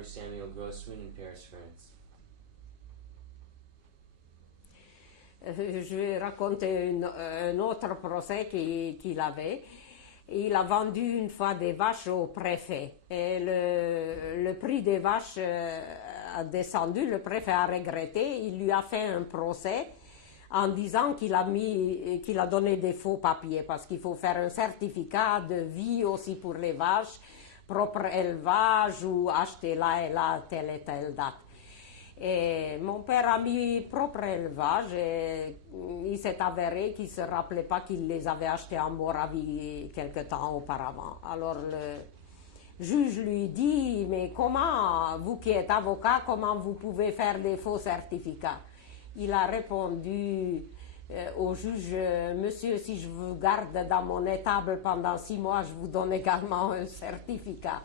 George Samuel Grossman in Paris, France. Je vais raconter un autre procès qu'il avait. Il a vendu une fois des vaches au préfet. Et le prix des vaches a descendu. Le préfet a regretté. Il lui a fait un procès en disant qu'il a donné des faux papiers parce qu'il faut faire un certificat de vie aussi pour les vaches, propre élevage ou acheter là et là telle et telle date. Et mon père a mis propre élevage et il s'est avéré qu'il ne se rappelait pas qu'il les avait achetés en Moravie quelque temps auparavant. Alors le juge lui dit, mais comment, vous qui êtes avocat, comment vous pouvez faire des faux certificats? Il a répondu au juge, monsieur, si je vous garde dans mon étable pendant 6 mois, je vous donne également un certificat.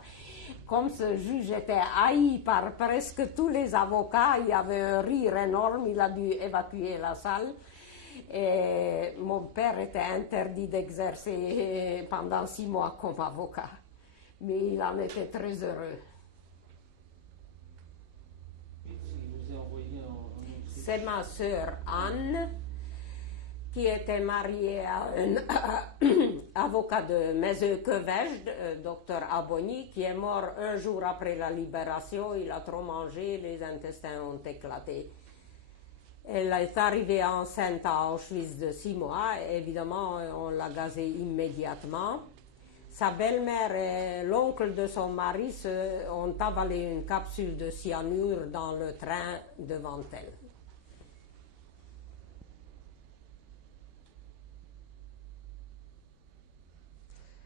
Comme ce juge était haï par presque tous les avocats, il y avait un rire énorme, il a dû évacuer la salle. Et mon père était interdit d'exercer pendant 6 mois comme avocat. Mais il en était très heureux. C'est ma sœur Anne, qui était mariée à un avocat de Mezeu-Quevège, docteur Aboni, qui est mort un jour après la libération. Il a trop mangé, les intestins ont éclaté. Elle est arrivée enceinte à Auschwitz de 6 mois. Évidemment, on l'a gazée immédiatement. Sa belle-mère et l'oncle de son mari ont avalé une capsule de cyanure dans le train devant elle.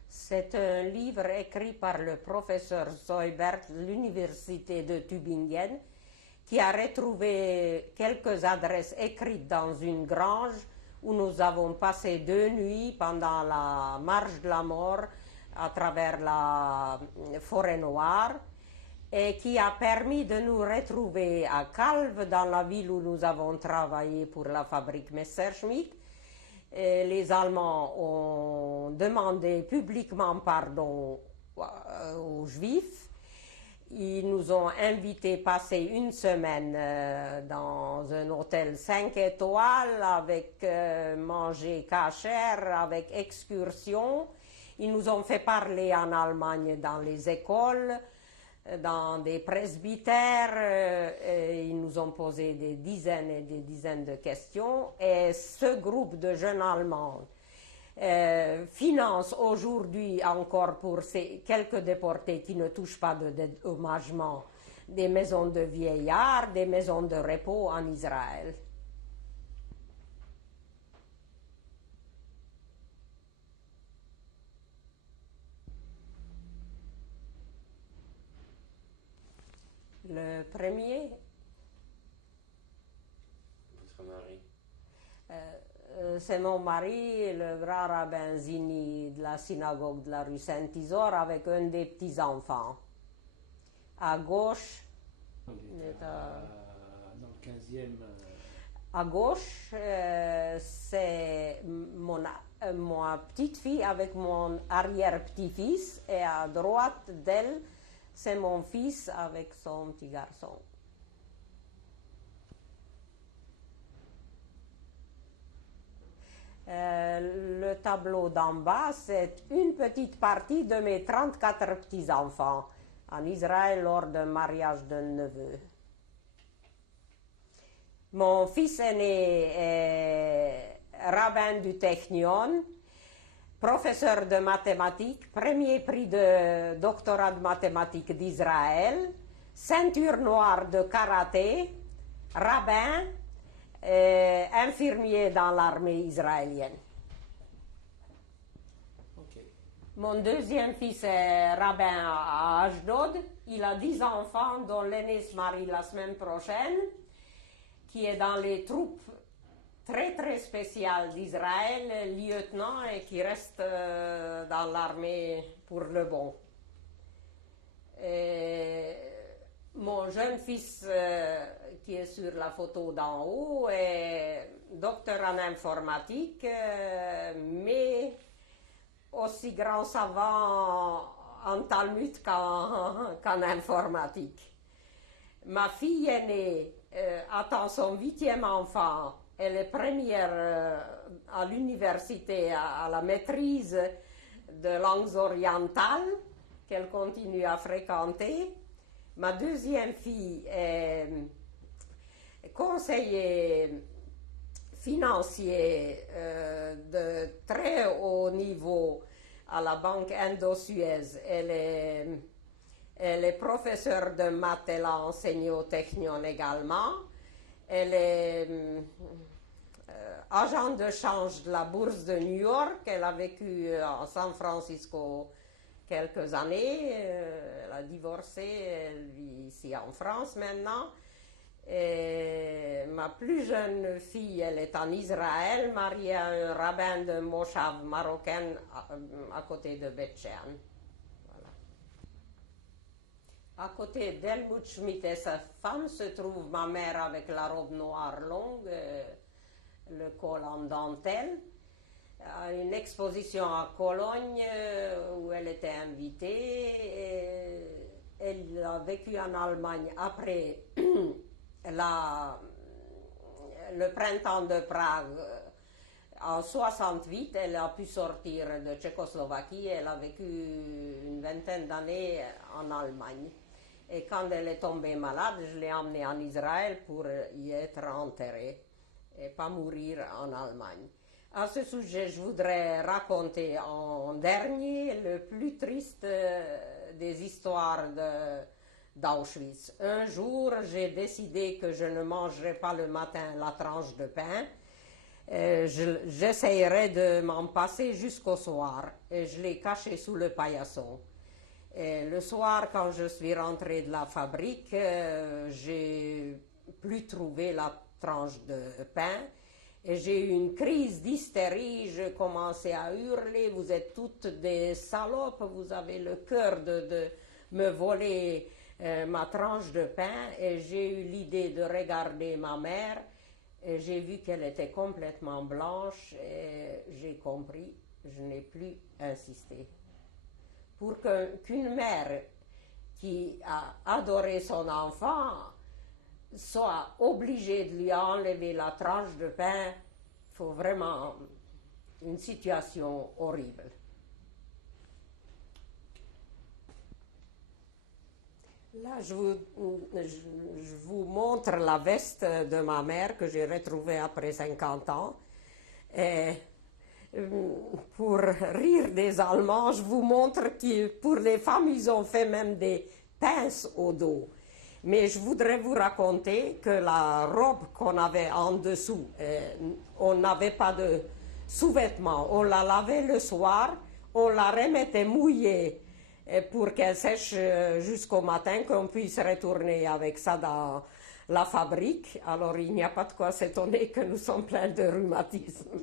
C'est un livre écrit par le professeur Zoibert de l'université de Tübingen qui a retrouvé quelques adresses écrites dans une grange où nous avons passé 2 nuits pendant la marche de la mort à travers la forêt noire et qui a permis de nous retrouver à Calve, dans la ville où nous avons travaillé pour la fabrique Messerschmitt. Et les Allemands ont demandé publiquement pardon aux Juifs. Ils nous ont invités à passer une semaine dans un hôtel 5 étoiles avec manger kasher, avec excursion. Ils nous ont fait parler en Allemagne dans les écoles, dans des presbytères, ils nous ont posé des dizaines et des dizaines de questions. Et ce groupe de jeunes Allemands finance aujourd'hui encore pour quelques déportés qui ne touchent pas de dédommagement des maisons de vieillards, des maisons de repos en Israël. Le premier, Votre mari. C'est mon mari, le grand rabbin Zini de la synagogue de la rue Saint-Isor, avec un des petits-enfants. À gauche, Dans le 15e. À gauche, c'est ma petite fille avec mon arrière-petit-fils, et à droite d'elle, c'est mon fils avec son petit garçon. Le tableau d'en bas, c'est une petite partie de mes 34 petits-enfants en Israël lors d'un mariage d'un neveu. Mon fils aîné est rabbin du Technion, professeur de mathématiques, premier prix de doctorat de mathématiques d'Israël, ceinture noire de karaté, rabbin, infirmier dans l'armée israélienne. Ok. Mon deuxième fils est rabbin à Ashdod. Il a 10 enfants, dont l'aîné se marie la semaine prochaine, qui est dans les troupes très très spéciales d'Israël, lieutenant, et qui reste dans l'armée pour le bon. Et mon jeune fils qui est sur la photo d'en haut est docteur en informatique, mais aussi grand savant en Talmud qu'en informatique. Ma fille aînée attend son 8e enfant. Elle est première à l'université à la maîtrise de langues orientales qu'elle continue à fréquenter. Ma deuxième fille est conseiller financier de très haut niveau à la Banque Indo-Suez. Elle est professeure de maths, elle a enseigné au Technion également. Elle est agent de change de la bourse de New York. Elle a vécu à San Francisco quelques années. Elle a divorcé, elle vit ici en France maintenant. Et ma plus jeune fille, elle est en Israël, mariée à un rabbin de Moshav marocain à côté de Beth-Shean. À côté d'Helmut Schmidt et sa femme se trouve ma mère avec la robe noire longue, le col en dentelle, à une exposition à Cologne où elle était invitée. Et elle a vécu en Allemagne après le printemps de Prague. En 68, elle a pu sortir de Tchécoslovaquie. Elle a vécu une vingtaine d'années en Allemagne. Et quand elle est tombée malade, je l'ai emmenée en Israël pour y être enterrée et pas mourir en Allemagne. À ce sujet, je voudrais raconter en dernier le plus triste des histoires d'Auschwitz. Un jour, j'ai décidé que je ne mangerais pas le matin la tranche de pain. J'essayerais de m'en passer jusqu'au soir et je l'ai caché sous le paillasson. Et le soir, quand je suis rentrée de la fabrique, j'ai plus trouvé la tranche de pain et j'ai eu une crise d'hystérie. Je commençais à hurler: vous êtes toutes des salopes, vous avez le cœur de me voler ma tranche de pain. Et j'ai eu l'idée de regarder ma mère et j'ai vu qu'elle était complètement blanche et j'ai compris, je n'ai plus insisté. Pour qu'une mère qui a adoré son enfant soit obligée de lui enlever la tranche de pain, il faut vraiment une situation horrible. Là, je vous montre la veste de ma mère que j'ai retrouvée après 50 ans. Et pour rire des Allemands, je vous montre que pour les femmes, ils ont fait même des pinces au dos. Mais je voudrais vous raconter que la robe qu'on avait en dessous, on n'avait pas de sous-vêtements. On la lavait le soir, on la remettait mouillée pour qu'elle sèche jusqu'au matin, qu'on puisse retourner avec ça dans la fabrique. Alors il n'y a pas de quoi s'étonner que nous sommes pleins de rhumatisme.